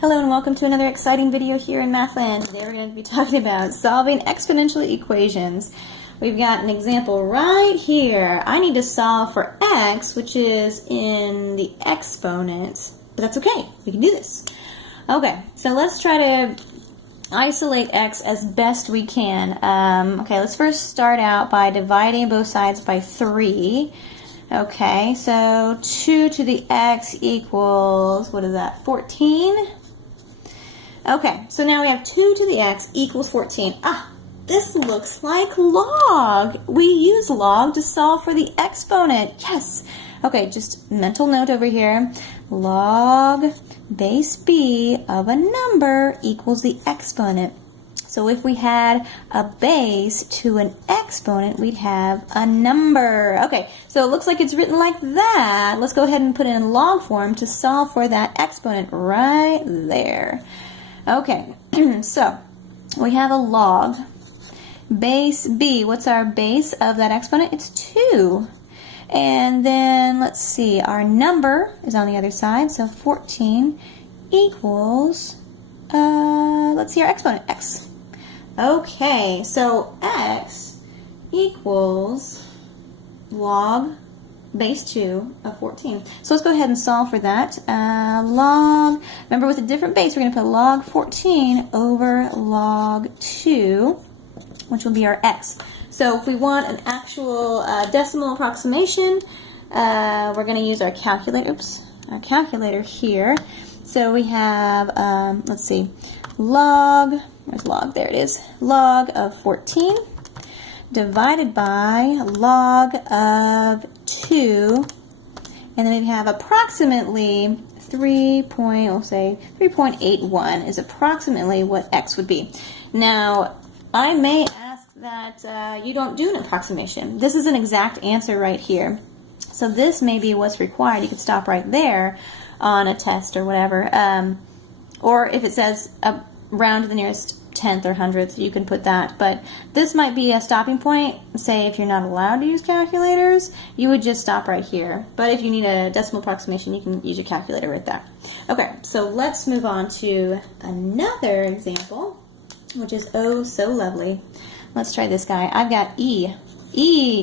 Hello and welcome to another exciting video here in Mathland. Today we're going to be talking about solving exponential equations. We've got an example right here. I need to solve for x, which is in the exponent, but that's okay. We can do this. Okay, so let's try to isolate x as best we can. Okay, let's first start out by dividing both sides by 3. Okay, so 2 to the x equals, what is that, 14? Okay, so now we have 2 to the x equals 14. This looks like log. We use log to solve for the exponent. Yes. Okay, just mental note over here. Log base b of a number equals the exponent. So if we had a base to an exponent, we'd have a number. Okay, so it looks like it's written like that. Let's go ahead and put it in log form to solve for that exponent right there. Okay, so we have a log. Base b, what's our base of that exponent? It's 2. And then, let's see, our number is on the other side, so 14 equals, let's see our exponent, x. Okay, so x equals log base 2 of 14. So let's go ahead and solve for that. Log, remember with a different base, we're going to put log 14 over log 2, which will be our x. So if we want an actual decimal approximation, we're going to use our calculator. Our calculator here. So we have, let's see, log, where's log? There it is. Log of 14 divided by log of 2, and then we have approximately 3.81 is approximately what x would be. Now, I may ask that you don't do an approximation. This is an exact answer right here. So this may be what's required. You could stop right there on a test or whatever. Or if it says round to the nearest tenth or hundredth, you can put that. But this might be a stopping point. Say if you're not allowed to use calculators, you would just stop right here. But if you need a decimal approximation, you can use your calculator right there. Okay, so let's move on to another example, which is oh so lovely. Let's try this guy. I've got e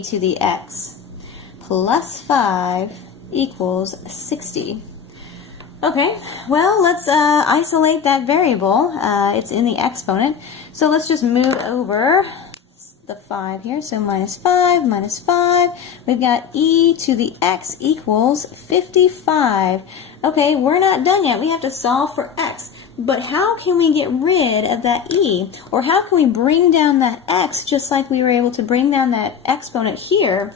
to the x plus 5 equals 60. Okay, well, let's isolate that variable. It's in the exponent. So let's just move over the 5 here. So minus 5, minus 5. We've got e to the x equals 55. Okay, we're not done yet. We have to solve for x. But how can we get rid of that e? Or how can we bring down that x just like we were able to bring down that exponent here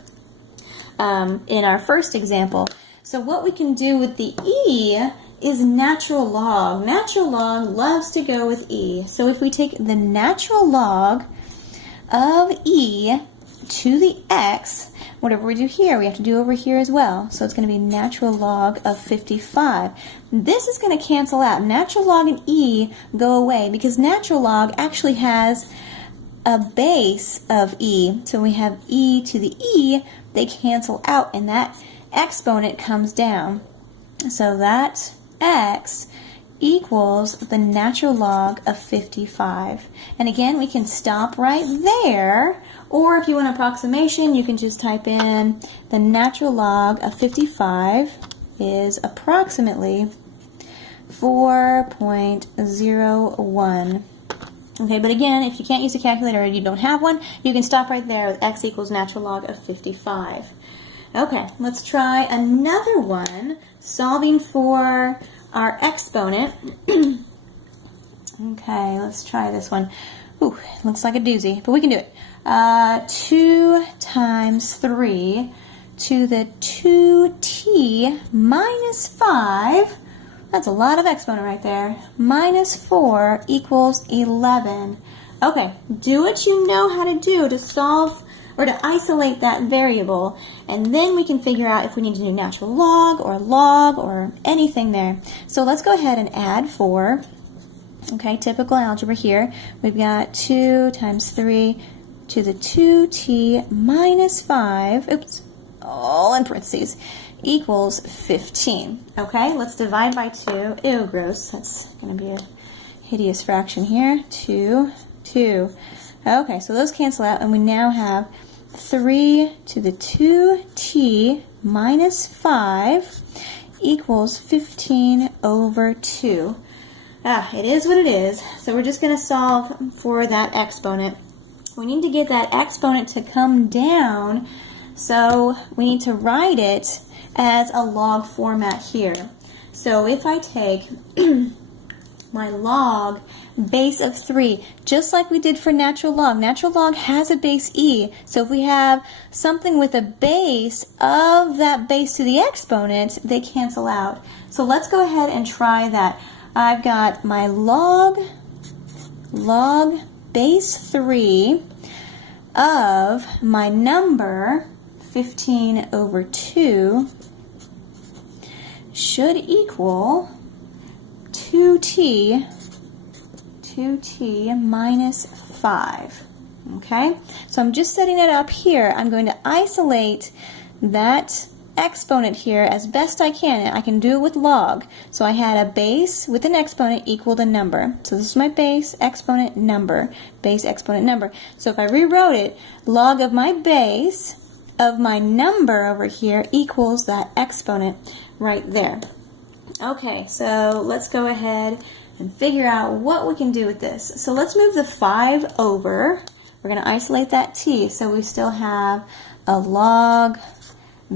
in our first example? So what we can do with the e is natural log. Natural log loves to go with e. So if we take the natural log of e to the x, whatever we do here, we have to do over here as well. So it's going to be natural log of 55. This is going to cancel out. Natural log and e go away because natural log actually has a base of e. So we have e to the e, they cancel out, and that exponent comes down. So that x equals the natural log of 55. And again, we can stop right there, or if you want an approximation, you can just type in the natural log of 55 is approximately 4.01. Okay, but again, if you can't use a calculator or you don't have one, you can stop right there with x equals natural log of 55. Okay, let's try another one, solving for our exponent. Okay, let's try this one. Ooh, looks like a doozy, but we can do it. 2 times 3 to the 2t minus 5, that's a lot of exponent right there, minus 4 equals 11. Okay, do what you know how to do to solve or to isolate that variable, and then we can figure out if we need to do natural log or anything there. So let's go ahead and add 4. Okay, typical algebra here. We've got 2 times 3 to the 2t minus 5, oops, all in parentheses, equals 15. Okay, let's divide by 2. Ew, gross. That's going to be a hideous fraction here. 2, 2. Okay, so those cancel out, and we now have 3 to the 2t minus 5 equals 15 over 2. It is what it is. So we're just going to solve for that exponent. We need to get that exponent to come down, so we need to write it as a log format here. So if I take my log base of 3, just like we did for natural log has a base e. So if we have something with a base of that base to the exponent, they cancel out. So let's go ahead and try that. I've got my log base 3 of my number 15 over 2 should equal 2t minus 5. Okay, so I'm just setting it up here. I'm going to isolate that exponent here as best I can. I can do it with log. So I had a base with an exponent equal the number. So this is my base, exponent, number. Base, exponent, number. So if I rewrote it, log of my base of my number over here equals that exponent right there. Okay, so let's go ahead and figure out what we can do with this. So let's move the 5 over. We're going to isolate that t. So we still have a log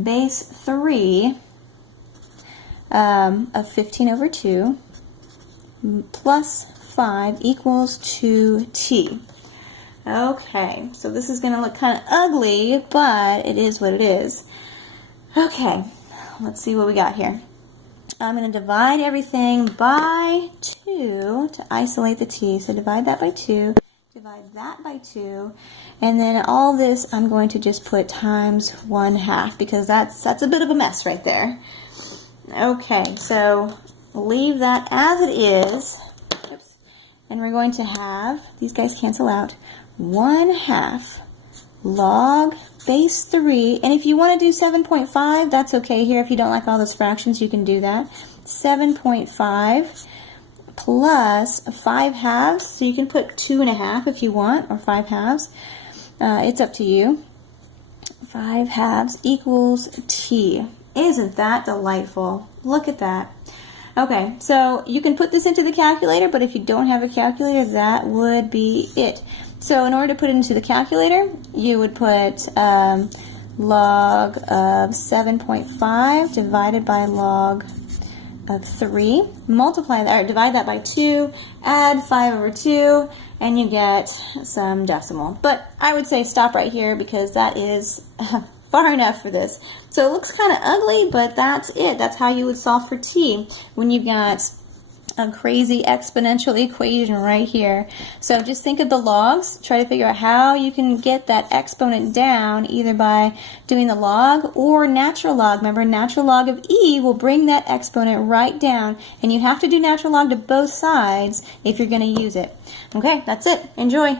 base 3 of 15 over 2 plus 5 equals 2t. Okay, so this is going to look kind of ugly, but it is what it is. Okay, let's see what we got here. I'm going to divide everything by 2 to isolate the t. So divide that by 2, divide that by 2, and then all this I'm going to just put times 1/2 because that's a bit of a mess right there. Okay, so leave that as it is. Oops. And we're going to have, these guys cancel out, 1/2 log base 3, and if you want to do 7.5, that's okay here. If you don't like all those fractions, you can do that. 7.5 plus 5/2, so you can put 2.5 if you want, or 5/2. It's up to you. 5/2 equals t. Isn't that delightful? Look at that. Okay, so you can put this into the calculator, but if you don't have a calculator, that would be it. So in order to put it into the calculator, you would put log of 7.5 divided by log of 3, multiply that, or divide that by 2, add 5 over 2, and you get some decimal. But I would say stop right here because that is far enough for this. So it looks kind of ugly, but that's it. That's how you would solve for t when you've got a crazy exponential equation right here. So just think of the logs, try to figure out how you can get that exponent down either by doing the log or natural log. Remember, natural log of e will bring that exponent right down, and you have to do natural log to both sides if you're going to use it. Okay, that's it. Enjoy.